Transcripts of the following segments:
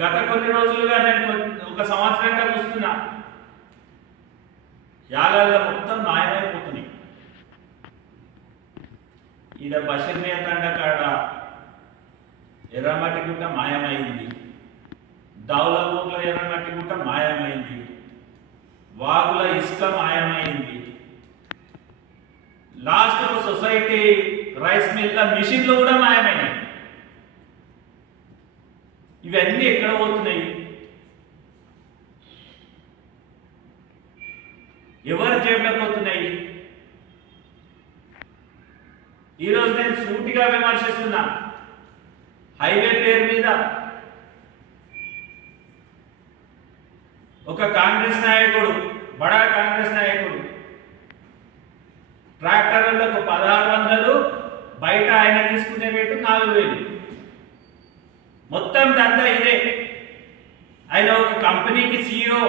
గత కొన్ని రోజులుగా నేను ఒక సంవత్సరంగా చూస్తున్నా, యాలల్లో మొత్తం మాయమైపోతున్నాయి. ఈడ బషర్మియా తండ కాడ ఎర్రమట్టి గుట్ట మాయమైంది, దౌలాపూర్లో ఎర్రమట్టి గుట్ట మాయమైంది, వాగుల ఇసుక మాయమైంది, లాస్ట్ సొసైటీ రైస్ మిల్ మిషన్లు కూడా మాయమైనాయి. ఇవన్నీ ఎక్కడ పోతున్నాయి? ఎవరు జేబులకు పోతున్నాయి? ఈరోజు నేను సూటిగా విమర్శిస్తున్నా. హైవే పేరు మీద ఒక కాంగ్రెస్ నాయకుడు, బడా కాంగ్రెస్ నాయకుడు ట్రాక్టర్లకు 1600, బయట ఆయన తీసుకునే రేటు 4000. మొత్తం దందా ఇదే. ఆయన ఒక కంపెనీకి CEO,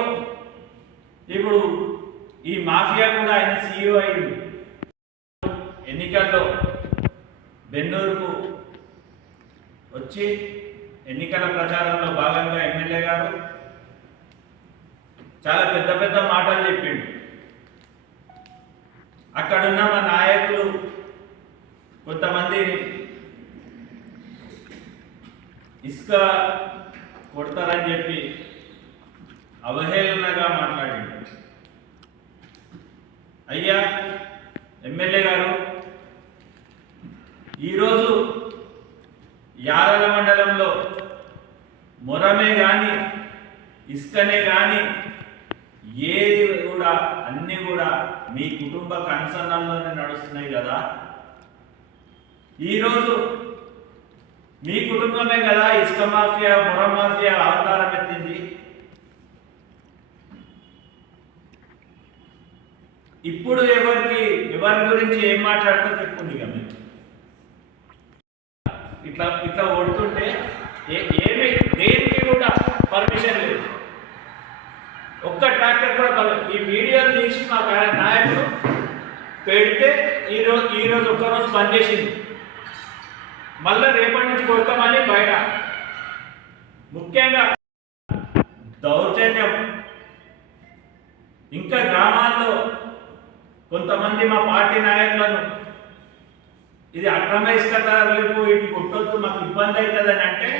ఇప్పుడు ఈ మాఫియా కూడా ఆయన CEO అయింది. ఎన్నికల్లో బెన్నూరుకు వచ్చి ఎన్నికల ప్రచారంలో భాగంగా ఎమ్మెల్యే గారు చాలా పెద్ద పెద్ద మాటలు చెప్పిండు. అక్కడున్న మా నాయకులు కొంతమంది ఇసుక కొడతారని చెప్పి అవహేళనగా మాట్లాడిండు. అయ్యా ఎమ్మెల్యే గారు, ఈరోజు యాలల మండలంలో మొరమే కానీ ఇసుకనే కానీ ఏది కూడా అన్నీ కూడా మీ కుటుంబ కన్సర్న్లోనే నడుస్తున్నాయి కదా. ఈరోజు మీ కుటుంబమే కదా ఇసుక మాఫియా, మొర మాఫియా అవతారం ఎత్తింది. ఇప్పుడు ఎవరి గురించి ఏం మాట్లాడుతూ చెప్పుకుంది కదా. ఇట్లా ఇట్లా కొడుతుంటే ఏమి దేనికి కూడా పర్మిషన్ లేదు. ఒక్క ట్రాక్టర్ కూడా ఈ వీడియోలు తీసి మా నాయకుడు పెడితే ఈరోజు ఒక్కరోజు బంద్ చేసింది. మళ్ళీ రేపటి నుంచి కొడతామని బయట. ముఖ్యంగా దౌర్జన్యం ఇంకా గ్రామాల్లో కొంతమంది మా పార్టీ నాయకులను ఇది అక్రమ ఇసుక తరలింపు, ఇది కొట్టొద్దు, మాకు ఇబ్బంది అవుతుందని అంటే,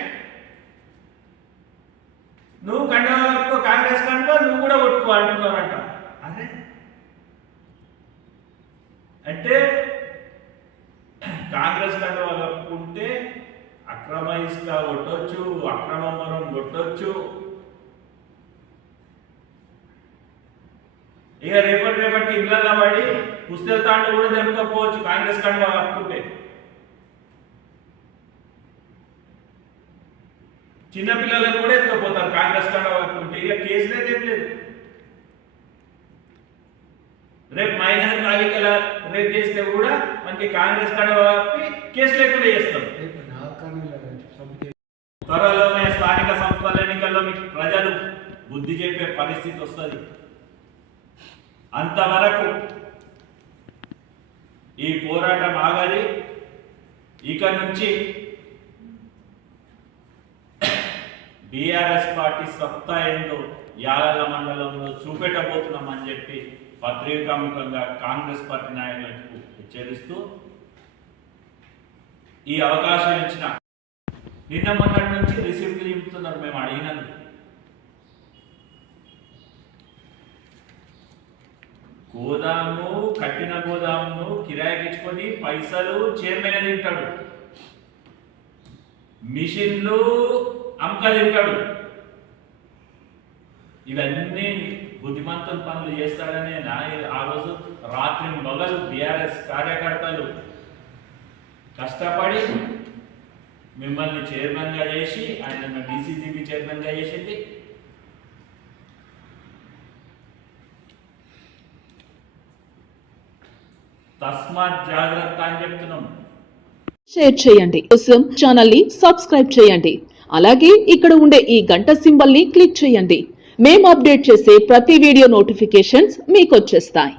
నువ్వు కండుకో కాంగ్రెస్ కండుకో నువ్వు కూడా కొట్టుకో అంటున్నారంట. అదే అంటే కాంగ్రెస్ కండువా కప్పుకుంటే అక్రమ ఇసుక కొట్టొచ్చు, అక్రమ మరం కొట్టొచ్చు. ఇక రేపటి ఇళ్ళల్లో పడి పుస్తల తాండు కూడా జరుపుకోవచ్చు కాంగ్రెస్ కండువా కప్పుకుంటే. చిన్నపిల్లలను కూడా ఎత్తుకపోతారు కాంగ్రెస్ కండువా కప్పుకుంటే. ఇక కేసులేదు, ఏం లేదు. రేపు మైనర్ బాలికల రేపు చేస్తే కూడా మనకి కాంగ్రెస్ కండువా కప్పి కేసు లేకుండా చేస్తాం. త్వరలోనే స్థానిక సంస్థల ఎన్నికల్లో మీకు ప్రజలు బుద్ధి చెప్పే పరిస్థితి వస్తుంది. అంతవరకు ఈ పోరాటం ఆగది. ఇక నుంచి బీఆర్ఎస్ పార్టీ సత్తా ఏందో యాలల మండలంలో చూపెట్టబోతున్నామని చెప్పి పత్రికాముఖంగా కాంగ్రెస్ పార్టీ నాయకులకు హెచ్చరిస్తూ, ఈ అవకాశం ఇచ్చిన నిన్న మొన్నటి నుంచి రిసీప్ట్లు నింపుతున్నారు మేము అడిగినందుకు. గోదాము కట్టిన గోదామును కిరాయికిచ్చుకొని పైసలు చైర్మన్ తింటాడు, మిషన్లు అమ్మక తింటాడు. ఇవన్నీ బుద్ధిమంతుల పనులు చేస్తాడనే ఆ రోజు రాత్రి మొగలు బీఆర్ఎస్ కార్యకర్తలు కష్టపడి మిమ్మల్ని చైర్మన్గా చేసి, ఆయన డీసీసీబీ చైర్మన్గా చేసింది. తస్మాత్ జాగ్రత్త అని చెప్తున్నాం. షేర్ చేయండి, కోసం ఛానల్ ని సబ్స్క్రైబ్ చేయండి. అలాగే ఇక్కడ ఉండే ఈ గంట సింబల్ ని క్లిక్ చేయండి. మేము అప్డేట్ చేసే ప్రతి వీడియో నోటిఫికేషన్స్ మీకు వచ్చేస్తాయి.